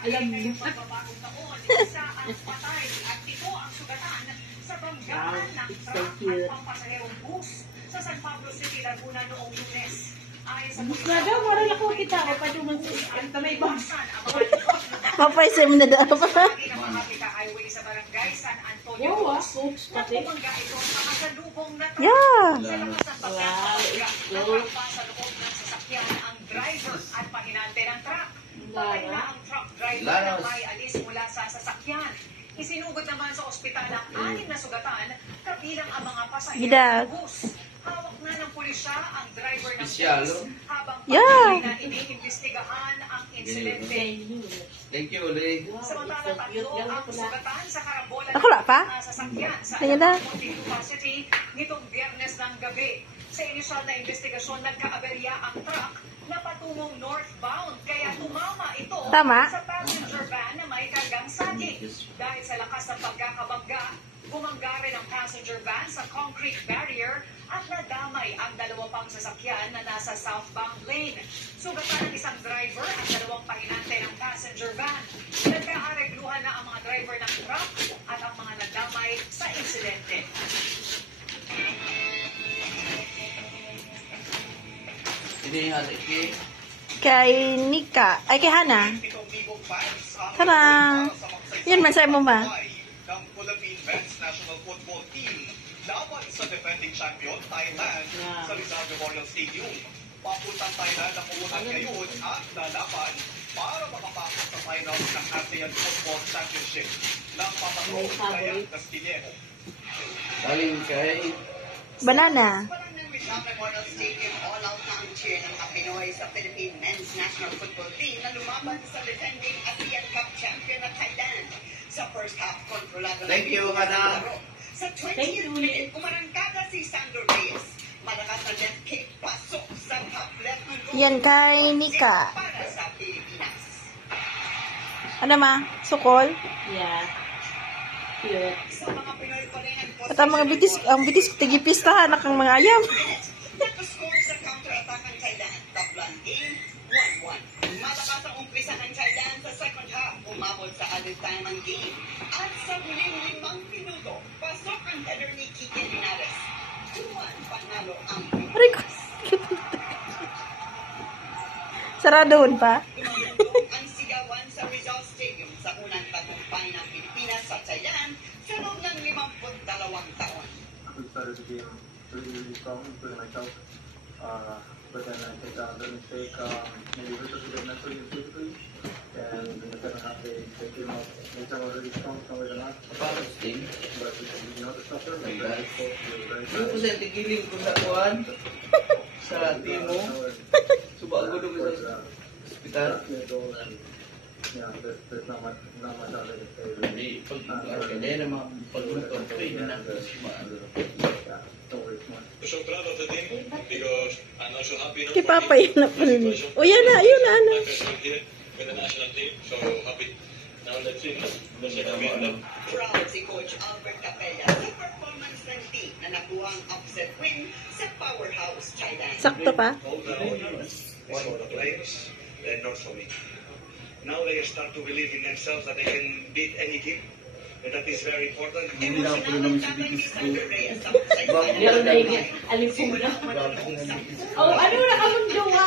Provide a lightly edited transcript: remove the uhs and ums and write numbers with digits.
Alam mo. Isa ang patay at ito ang sugatan sa banggaan ng truck at pampasaherong bus sa San Pablo City, Laguna noong Lunes. Ayon sa Bus na daw, wala lang ko kita ako pa duman sa may bus. Mapaisa mo na daw. Highway sa barangay San Antonio. Wow, folks, pati. Nagpumangga ito sa kasalubong na truck. Yeah. Sa lakas ng pagkakapagga, natrapa sa loob ng sasakyan ang driver at pahinante ng truck. Patay na ang truck driver na may alis mula sa sasakyan. Isinugod naman sa ospital ang 6 na sugatan, kabilang ang mga pasahero ng bus. Hawak na ng pulisya ang driver ng bus habang patuloy na iniimbestigahan ang insidente. Thank you, Uli. Samantala, tatlo ang sugatan sa karambolan Wala pa? ng sasakyan sa Ayan na. Montevideo City nitong Biyernes ng gabi. Sa inisyal na investigasyon, nagkaaberya ang truck na patungong northbound, kaya tumama ito Tama. sa passenger van na may kargang saging. Dahil sa lakas ng pagkakabangga, bumangga rin ang passenger van sa concrete barrier at nadamay ang 2 pang sasakyan na nasa southbound lane. Sugatan ng isang driver at 2 pahinante ng passenger van. Nagkaaregluhan na ang mga driver ng truck at ang mga nadamay sa insidente. Ini hari ini. Kay Nika. Ay, kay Hana. Tarang. Yun, mansay mo ba? Ng Philippine Men's National Football Team laban sa defending champion Thailand sa Rizal Memorial Stadium. Papuntang Thailand ang umunan ngayon at lalaban para makapasok sa finals ng ASEAN Football Championship ng Papatong Dayan Castillejo. Galing kay Banana. Walang ng Rizal Memorial Stadium, all-out na ang cheer ng mga Pinoy sa Philippine Men's National Football Team na lumaban sa defending ASEAN Cup champion na Thailand. Sa first half, kontrolado ng Thank you, Madam. Sa 20th minute, umarangkada si Sandro Reyes. Malakas na left kick, pasok sa top left ng goal. Yan kay Nika. Para sa Pilipinas. Ano ma? Sukol? Yeah. Cute. Sa mga Pinoy pa rin ang At ang bitis, tigipistahan na kang mga ayam. nag-score sa counter-attack ng Thailand. Top-line game, 1-1. Malakas ang umpisa ng Thailand sa second half. Umabot sa added time ang game. At sa huling 5 minuto, pasok ang header ni Kike Linares. 2-1 panalo ang Aray ko. Saradoon pa. ang sigawan sa Rizal Stadium sa unang tagumpay ng Pilipinas sa Thailand sa loob ng 52 taon. We started the game really strong, including myself. But then I think the mistake maybe hurt us a bit mentally and physically. And in the second half, they came out, they came out really strong, stronger than us. para sa team. But you know the stuff there, May very guys. close, we were very Yung fast. ko sa tigiling ko sa kuan sa timo. Suba ko dito sa ospital. There's not much out there to say. Hindi pag kaya naman pagluto pwede na suba. Don't worry too much. So proud of the team because I'm also happy Kay Papa yun na pala. O yan na, yun na. Ano. here with the national team. So happy. Now let's see the second game. Proud si Coach Albert Capella sa performance ng team na nakuha ang upset win sa Powerhouse Thailand. Sakto pa. All the honors is for the players and not for me. Now they start to believe in themselves that they can beat any team. And that is very important. Hindi na ako naman si Emosyonal Bigis ni ko. Sandro Reyes sa Meron na yung alipong na. Oh, ano na kamundo nga?